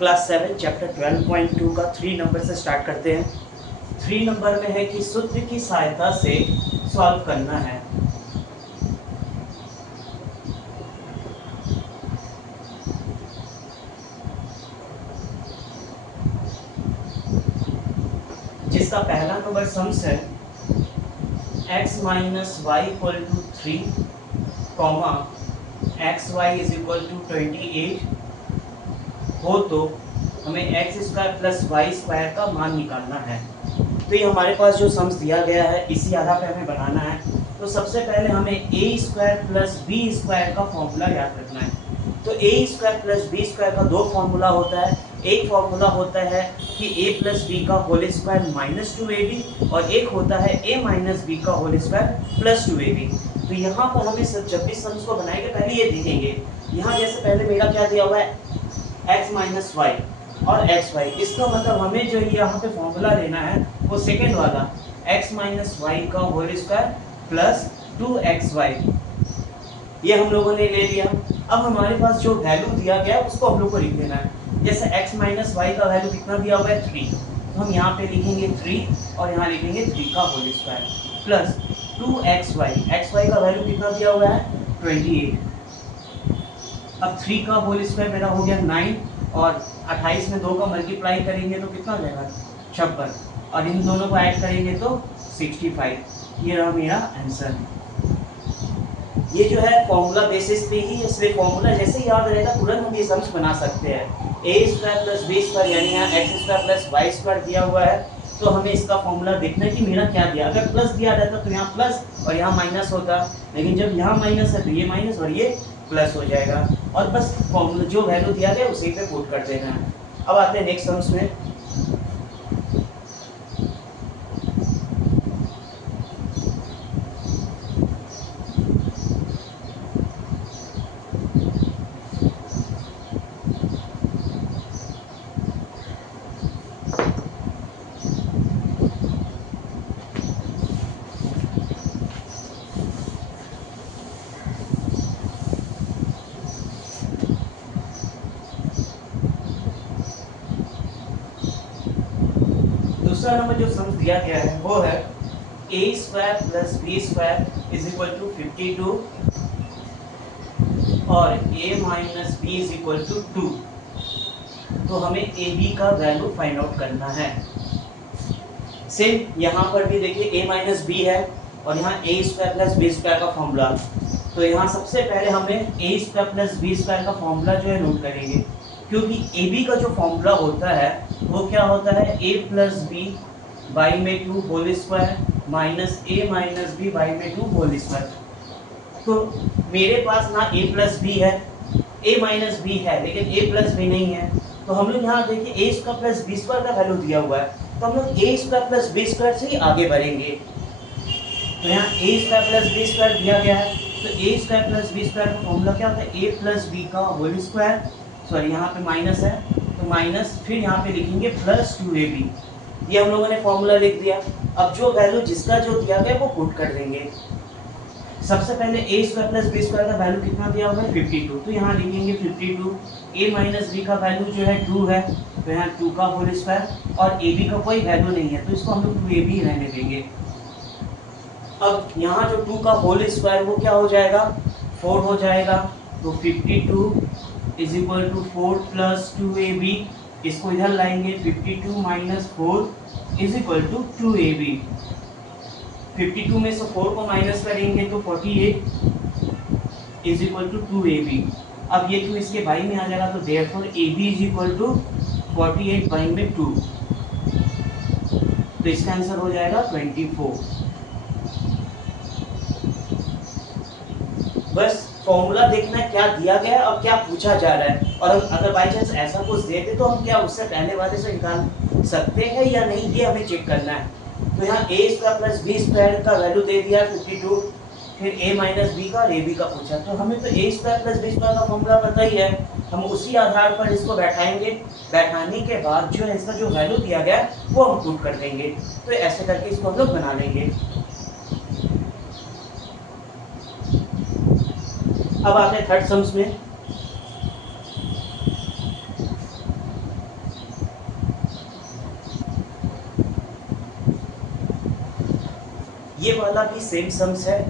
Class 7 chapter 12.2 का 3 number से start करते हैं। 3 नंबर में है कि सूत्र की सहायता से सॉल्व करना है। जिसका पहला नंबर सम्स है x minus y equal to 3 comma x y is equal to 28 हो तो हमें x square plus y square का मान निकालना है। तो ये हमारे पास जो सम्स दिया गया है इसी आधार पे हमें बनाना है। तो सबसे पहले हमें ए स्क्वायर प्लस बी स्क्वायर का फॉर्मूला याद रखना है। तो ए स्क्वायर प्लस बी स्क्वायर का दो फॉर्मूला होता है। एक फॉर्मूला होता है कि ए प्लस बी का होल स्क्वायर माइनस 2ab और एक होता है ए माइनस बी का होल स्क्वायर प्लस 2ab। तो यहाँ पर हमें जब भी सम्स को बनाएंगे पहले ये देखेंगे। यहाँ जैसे पहले मेरा क्या दिया हुआ है x माइनस वाई और एक्स वाई, इसका मतलब हमें जो यहाँ पे फॉर्मूला लेना है वो सेकेंड वाला x माइनस वाई का होल स्क्वायर प्लस 2xy, ये हम लोगों ने ले लिया। अब हमारे पास जो वैल्यू दिया गया है उसको हम लोग को लिख देना है। जैसे x माइनस वाई का वैल्यू कितना दिया हुआ है 3, तो हम यहाँ पे लिखेंगे 3 और यहाँ लिखेंगे 3 का whole square plus 2xy, xy का वैल्यू कितना दिया हुआ है 28। अब 3 का होल स्क्वायर मेरा हो गया 9 और 28 में 2 का मल्टीप्लाई करेंगे तो कितना हो जाएगा 56 और इन दोनों को ऐड करेंगे तो 65। ये रहा मेरा आंसर। ये जो है फॉर्मूला बेसिस पे ही, इसलिए फॉर्मूला जैसे ही याद रहेगा तुरंत हम ये सम्स बना सकते हैं। A square plus B square यानी यहाँ x square plus y square दिया हुआ है, तो हमें इसका फॉर्मूला देखना है कि मेरा क्या दिया। अगर प्लस दिया रहता तो यहाँ प्लस और यहाँ माइनस होता, लेकिन जब यहाँ माइनस है तो ये माइनस और ये प्लस हो जाएगा और बस फॉर्मूला जो वैल्यू दिया गया उसी पे पुट कर देना है। अब आते हैं नेक्स्ट सम्स में। दूसरा नंबर जो सम्स दिया गया है वो है A square plus B square is equal to 52 और A minus B is equal to 2। तो हमें ए बी का वैल्यू फाइंड आउट करना है। सेम यहाँ पर भी देखिए ए माइनस बी है और यहाँ ए स्क्वायर प्लस बी स्क्वायर का फॉर्मूला। तो यहाँ सबसे पहले हमें ए स्क्वायर प्लस बी स्क्वायर का फॉर्मूला जो है नोट करेंगे, क्योंकि ए बी का जो फॉर्मूला होता है वो क्या होता है ए प्लस बी बाई में 2 whole square minus a minus b by में 2 होल स्क्वायर। तो मेरे पास ना ए प्लस बी है, ए माइनस बी है, लेकिन ए प्लस बी नहीं है। तो हम लोग यहाँ देखिए ए स्क्वायर प्लस बी स्क्वायर का वैल्यू दिया हुआ है, तो हम लोग ए स्क्वायर प्लस बी स्क्वायर से ही आगे बढ़ेंगे। तो यहाँ ए स्क्वायर प्लस बी स्क्वायर दिया गया है, तो ए स्क्वायर प्लस बी स्क्वायर का फॉर्मूला क्या होता है ए प्लस बी का होल स्क्वायर, सॉरी यहाँ पे माइनस है तो माइनस, फिर यहाँ पे लिखेंगे प्लस 2ab। ये हम लोगों ने फॉर्मूला लिख दिया। अब जो वैल्यू जिसका जो दिया गया वो पुट कर देंगे। सबसे पहले ए स्क्वायर प्लस बी स्क्वायर का वैल्यू कितना दिया हुआ है 52, तो यहाँ लिखेंगे 52। ए माइनस बी का वैल्यू जो है 2 है, तो यहाँ 2 का होल स्क्वायर और ए बी का कोई वैल्यू नहीं है तो इसको हम लोग 2ab ही रहने देंगे। अब यहाँ जो 2 का होल स्क्वायर वो क्या हो जाएगा 4 हो जाएगा, तो 52 is equal to 4 plus 2ab। इसको इधर लाएंगे 52 minus 4 is equal to 2ab। 52 में से 4 को माइनस करेंगे तो 48 इज इक्वल टू 2ab। अब ये 2 इसके बाई में आ जाएगा, तो therefore ab is equal to 48 by में 2, तो इसका आंसर हो जाएगा 24। बस फॉर्मूला देखना है क्या दिया गया है और क्या पूछा जा रहा है, और हम अगर बाई चांस ऐसा कुछ देते तो हम क्या उससे पहले वाले से निकाल सकते हैं या नहीं, ये हमें चेक करना है। तो यहाँ ए स्क्वायर प्लस बी स्क्वायर का वैल्यू दे दिया 52, फिर ए माइनस बी का और ए बी का पूछा, तो हमें तो ए स्क्वायर प्लस बी स्क्वायर का फॉर्मूला पता ही है। हम उसी आधार पर इसको बैठाएंगे, बैठाने के बाद जो है इसका जो वैल्यू दिया गया वो हम पुट कर देंगे। तो ऐसे करके इसको हम लोग बना लेंगे। अब आते हैं थर्ड सम्स में। ये वाला भी सेम सम्स है,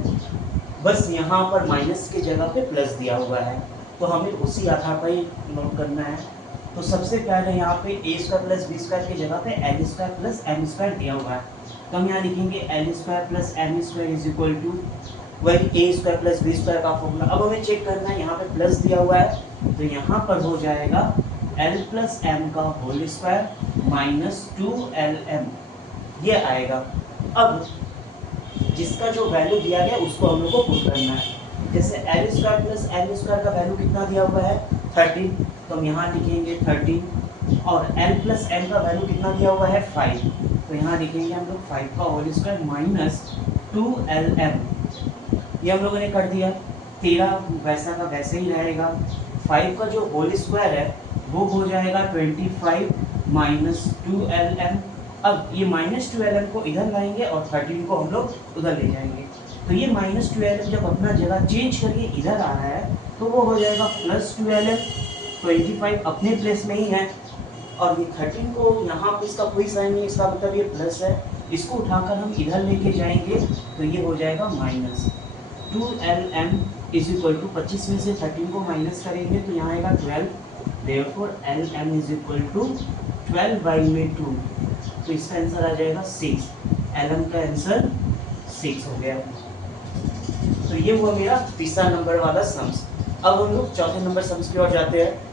बस यहाँ पर माइनस की जगह पे प्लस दिया हुआ है, तो हमें उसी आधार पर ही नोट करना है। तो सबसे पहले यहाँ पे a square plus B square की जगह पे l square plus m square दिया हुआ है, तो हम यहाँ लिखेंगे l square plus m square is equal to वही a square plus B square का फॉर्मूला। अब हमें चेक करना है, यहाँ पे प्लस दिया हुआ है तो यहाँ पर हो जाएगा एल प्लस एम का होल स्क्वायर माइनस 2LM, ये आएगा। अब जिसका जो वैल्यू दिया गया उसको हम लोग को पुट करना है। जैसे l square plus m square का वैल्यू कितना दिया हुआ है 13, तो हम यहाँ लिखेंगे 13, और एल प्लस एम का वैल्यू कितना दिया हुआ है 5, तो यहाँ लिखेंगे हम लोग 5 का होल स्क्वायर माइनस 2LM, ये हम लोगों ने कर दिया। 13 वैसा का वैसे ही रहेगा, 5 का जो होल स्क्वायर है वो हो जाएगा 25 माइनस 2LM। अब ये माइनस 2LM को इधर लाएंगे और 13 को हम लोग उधर ले जाएंगे, तो ये माइनस 2LM जब अपना जगह चेंज करके इधर आ रहा है तो वो हो जाएगा प्लस 2LM। 25 अपने प्लेस में ही है, और ये 13 को यहाँ पे इसका कोई साइन नहीं, इसका मतलब ये प्लस है, इसको उठाकर हम इधर लेके जाएंगे तो ये हो जाएगा minus 2LM is equal to 25 में से 13 को माइनस करेंगे तो यहाँ आएगा 12, therefore LM is equal to 12/2, तो इसका आंसर आ जाएगा 6। LM का आंसर 6 हो गया। तो ये हुआ मेरा तीसरा नंबर वाला सम्स। अब हम लोग चौथे नंबर सम्स की ओर जाते हैं।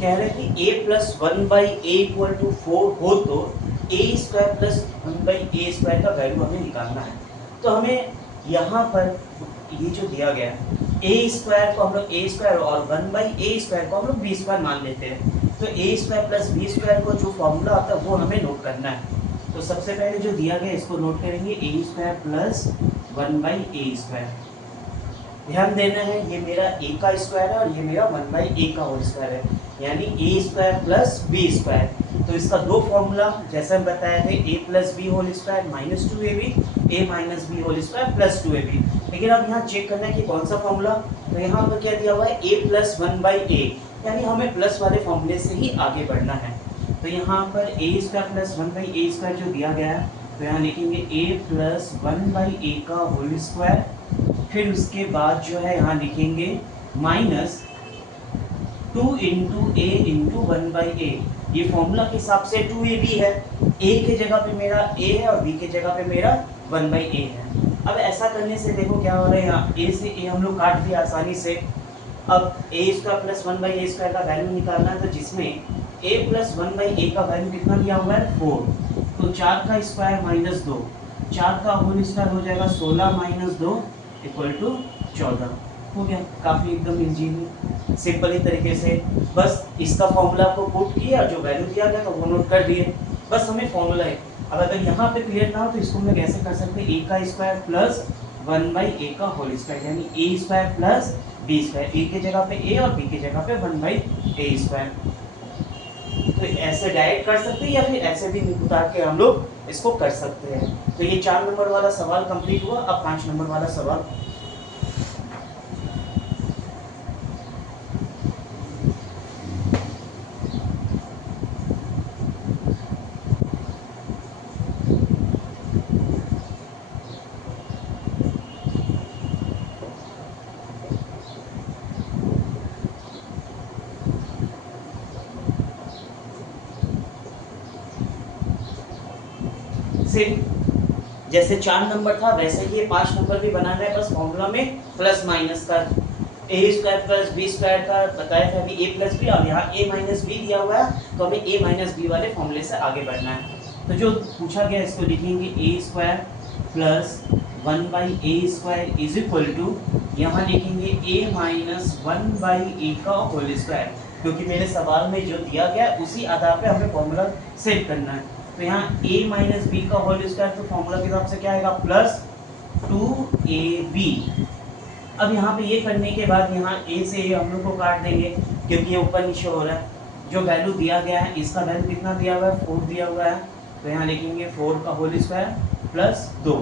कह रहे हैं कि a plus 1/a equal to 4 हो तो a square plus 1/a square का वैल्यू हमें निकालना है। तो हमें यहाँ पर ये जो दिया गया a स्क्वायर को हम लोग a स्क्वायर और 1/a स्क्वायर को हम लोग b स्क्वायर मान लेते हैं, तो a square plus b square को जो फॉर्मूला आता है वो हमें नोट करना है। तो सबसे पहले जो दिया गया इसको नोट करेंगे, a square plus 1/a square. ध्यान देना है ये मेरा a का स्क्वायर है और ये मेरा 1/a का होल स्क्वायर है, यानी a square plus b square. तो इसका दो फॉर्मूला जैसे हम बताए थे, a plus b whole square minus 2ab, a minus b whole square plus 2ab। लेकिन अब यहाँ चेक करना है कि कौन सा फॉर्मूला, तो यहाँ पर क्या दिया हुआ है a प्लस 1/a, यानी हमें प्लस वाले फॉर्मूले से ही आगे बढ़ना है। तो यहाँ पर a square plus 1/a square जो दिया गया है, तो यहाँ लिखेंगे a प्लस 1/a का होल स्क्वायर, फिर उसके बाद जो है यहाँ लिखेंगे minus 2 into a into 1/a। ये फॉर्मूला के हिसाब से 2ab है, a के जगह पे मेरा a है और b के जगह पे मेरा 1/a है। अब ऐसा करने से देखो क्या हो रहा है, यहाँ a से a हम लोग काट दिया आसानी से। अब a square plus 1/a square का वैल्यू निकालना है, तो जिसमें a प्लस 1/a का वैल्यू कितना दिया हुआ है 4, तो 4 का स्क्वायर माइनस 2, 4 का होल स्क्वायर हो जाएगा 16 माइनस 2 इक्वल टू 14। हो गया, काफ़ी एकदम इजी सिंपल ही तरीके से बस इसका फॉर्मूला को पुट किया, जो वैल्यू दिया गया तो वो नोट कर दिए, बस हमें फॉर्मूला है। अब अगर यहाँ पे क्लियर ना हो तो इसको हम लोग ऐसे कर सकते हैं, a का स्क्वायर प्लस 1/a का होल स्क्वायर, यानी a square plus b square, a की जगह पे a और b की जगह पे 1/a स्क्वायर। तो ऐसे डायरेक्ट कर सकते हैं या फिर ऐसे भी उतार के हम लोग इसको कर सकते हैं। तो ये 4 नंबर वाला सवाल कंप्लीट हुआ। अब 5 नंबर वाला सवाल, जैसे 4 नंबर था वैसे ये 5 नंबर भी बनाना है, बस फॉर्मूला में प्लस माइनस का a square plus B square का बताया था अभी a प्लस बी, और यहाँ a माइनस बी दिया हुआ है तो हमें a माइनस बी वाले फॉर्मूले से आगे बढ़ना है। तो जो पूछा गया इसको लिखेंगे a square plus 1/a square is equal to, यहाँ लिखेंगे a माइनस 1/a का होल स्क्वायर, क्योंकि मेरे सवाल में जो दिया गया उसी आधार पे हमें फॉर्मूला सेट करना है। तो यहाँ a माइनस बी का होल स्क्वायर, तो फॉर्मूला के हिसाब से क्या आएगा प्लस 2ab। अब यहाँ पे ये करने के बाद यहाँ a से हम लोग को काट देंगे क्योंकि ये ऊपर नीचे हो रहा है। जो वैल्यू दिया गया है इसका वैल्यू कितना दिया हुआ है, 4 दिया हुआ है, तो यहाँ लिखेंगे 4 का होल स्क्वायर प्लस 2।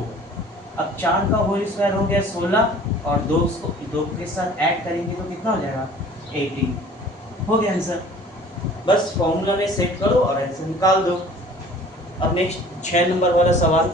अब 4 का होल स्क्वायर हो गया 16 और 2 के साथ ऐड करेंगे तो कितना हो जाएगा 18। हो गया आंसर। बस फॉर्मूला में सेट करो और आंसर निकाल दो। अब नेक्स्ट 6 नंबर वाला सवाल।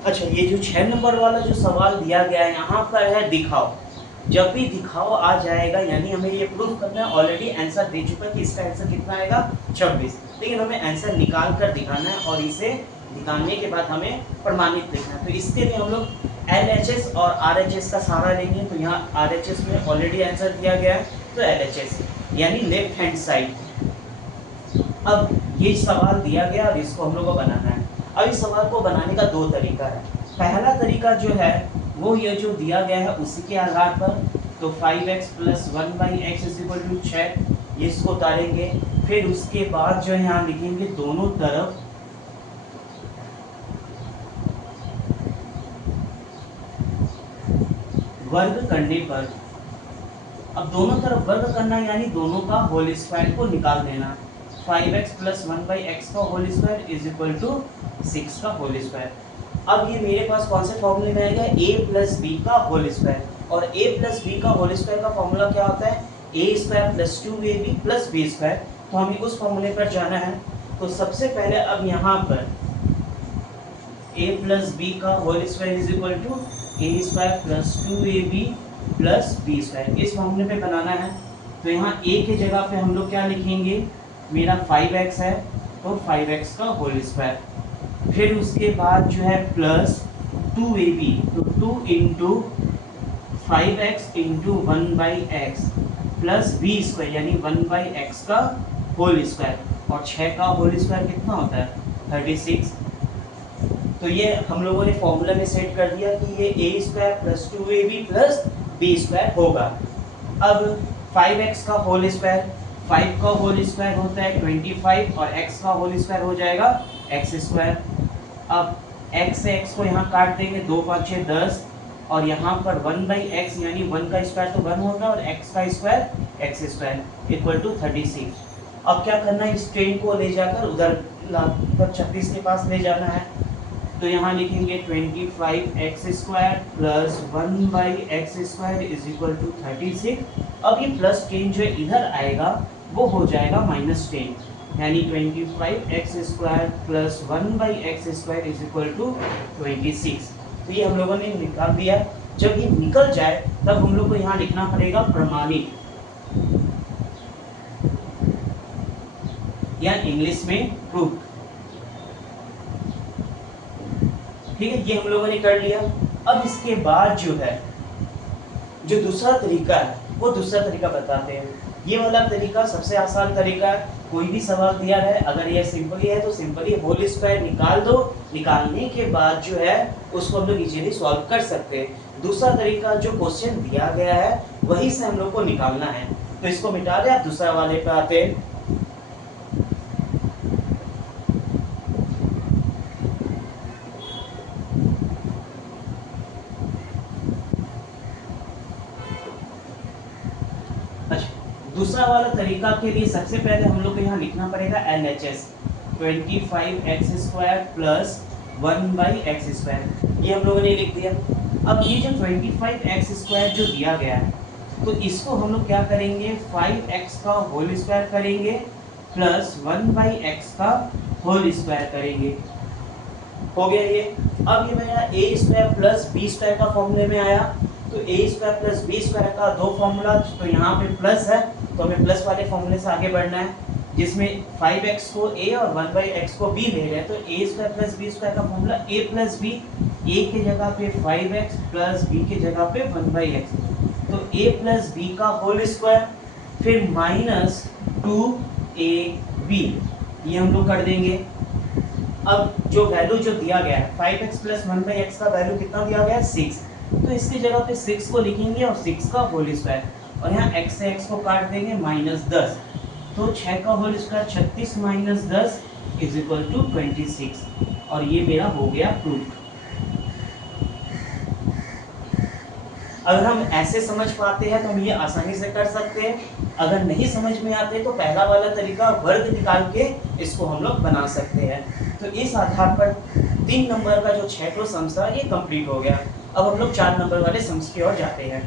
अच्छा, ये जो 6 नंबर वाला जो सवाल दिया गया है यहाँ पर है दिखाओ। जब भी दिखाओ आ जाएगा यानी हमें ये प्रूव करना है। ऑलरेडी आंसर दे चुका है कि इसका आंसर कितना आएगा 26, लेकिन हमें आंसर निकाल कर दिखाना है और इसे दिखाने के बाद हमें प्रमाणित लिखना है। तो इसके लिए हम लोग LHS और RHS का सहारा लेंगे। तो यहाँ RHS में ऑलरेडी आंसर दिया गया है तो LHS यानी लेफ्ट हैंड साइड। अब ये सवाल दिया गया और इसको हम लोग को बनाना है। अब इस सवाल को बनाने का 2 तरीका है। पहला तरीका जो है वो ये जो दिया गया है उसी के आधार पर, तो 5x + 1/x = 6 इसको उतारेंगे। फिर उसके बाद जो है यहाँ लिखेंगे दोनों तरफ वर्ग करने पर। अब दोनों तरफ वर्ग करना यानी दोनों का होल स्क्वायर को निकाल देना। 5x + 1/x का होल स्क्वायर = 6 का होल स्क्वायर। अब ये मेरे पास कौन से फॉर्मूले में आएगा, a + b का होल स्क्वायर। और a + b का होल स्क्वायर का फॉर्मूला क्या होता है, a² + 2ab + b²। तो हमें उस फॉर्मूले पर जाना है। तो सबसे पहले अब यहाँ पर a + b का whole square = a² + 2ab + b²। इस फॉर्मूले पे बनाना है। तो यहाँ a की जगह पे हम लोग क्या लिखेंगे, मेरा 5x है तो 5x का होल स्क्वायर। फिर उसके बाद जो है प्लस 2ab, तो 2 × 5x × 1/x प्लस b² यानी 1/x का होल स्क्वायर। और 6 का होल स्क्वायर कितना होता है 36। तो ये हम लोगों ने फॉर्मूला में सेट कर दिया कि ये a² + 2ab + b² होगा। अब 5x का होल स्क्वायर, 5 का होल स्क्वायर होता है 25 और x का होल स्क्वायर हो जाएगा x²। अब x से x को यहाँ काट देंगे, 2 5 6 10 और यहाँ पर 1/x यानी 1 का स्क्वायर तो 1 होगा और x का स्क्वायर x² = 36। अब क्या करना है, इस ट्रेन को ले जाकर उधर 36 के पास ले जाना है। तो यहाँ लिखेंगे 25x² + 1/x² = 36। अब ये +10 जो इधर आएगा वो हो जाएगा -10 यानी 25x² + 1/x² = 26। तो ये हम लोगों ने निकाल दिया। जब ये निकल जाए तब हम लोग को यहाँ लिखना पड़ेगा प्रमाणित या इंग्लिश में प्रूफ। ठीक है, ये हम लोगों ने कर लिया। अब इसके बाद जो है जो दूसरा तरीका है वो दूसरा तरीका बताते हैं। ये वाला तरीका सबसे आसान तरीका है। कोई भी सवाल दिया है, अगर ये सिंपली है तो सिंपली होल स्क्वायर निकाल दो। निकालने के बाद जो है उसको हम लोग इजीली सॉल्व कर सकते हैं। दूसरा तरीका जो क्वेश्चन दिया गया है वही से हम लोग को निकालना है। तो इसको मिटा दे, आप दूसरा वाले पे आते हैं। दूसरा वाला तरीका के लिए सबसे पहले हम लोग को यहाँ लिखना पड़ेगा LHS 25x² + 1/x²। ये हम लोगों ने लिख दिया। अब ये जो 25x² जो दिया गया है तो इसको हम लोग क्या करेंगे, 5x का होल स्क्वायर करेंगे प्लस 1/x का होल स्क्वायर करेंगे। हो गया ये। अब ये मेरा a² + b² का फॉर्मूले में आया। तो a² + b² का 2 फॉर्मूला, तो यहाँ पे प्लस है तो हमें प्लस वाले फॉर्मूले से आगे बढ़ना है। जिसमें 5x को a और 1/x को b ले रहे हैं, तो a square plus B square का formula a plus B, a के जगह पे 5x प्लस b के जगह पे 1/x, तो a प्लस बी का होल स्क्वायर, फिर माइनस 2ab, ये हम लोग कर देंगे। अब जो वैल्यू जो दिया गया है 5x प्लस 1/x का वैल्यू कितना दिया गया है 6, तो इसकी जगह पे 6 को लिखेंगे और 6 का होल स्क्वायर, और यहाँ x से x को काट देंगे -10, तो 6 का whole square 36 minus 10 is equal to 26, और ये मेरा हो गया प्रूफ। अगर हम ऐसे समझ पाते हैं तो हम ये आसानी से कर सकते हैं, अगर नहीं समझ में आते तो पहला वाला तरीका वर्ग निकाल के इसको हम लोग बना सकते हैं। तो इस आधार पर 3 नंबर का जो 6 समस था ये कंप्लीट हो गया। अब हम लोग 4 नंबर वाले सम्स की ओर जाते हैं।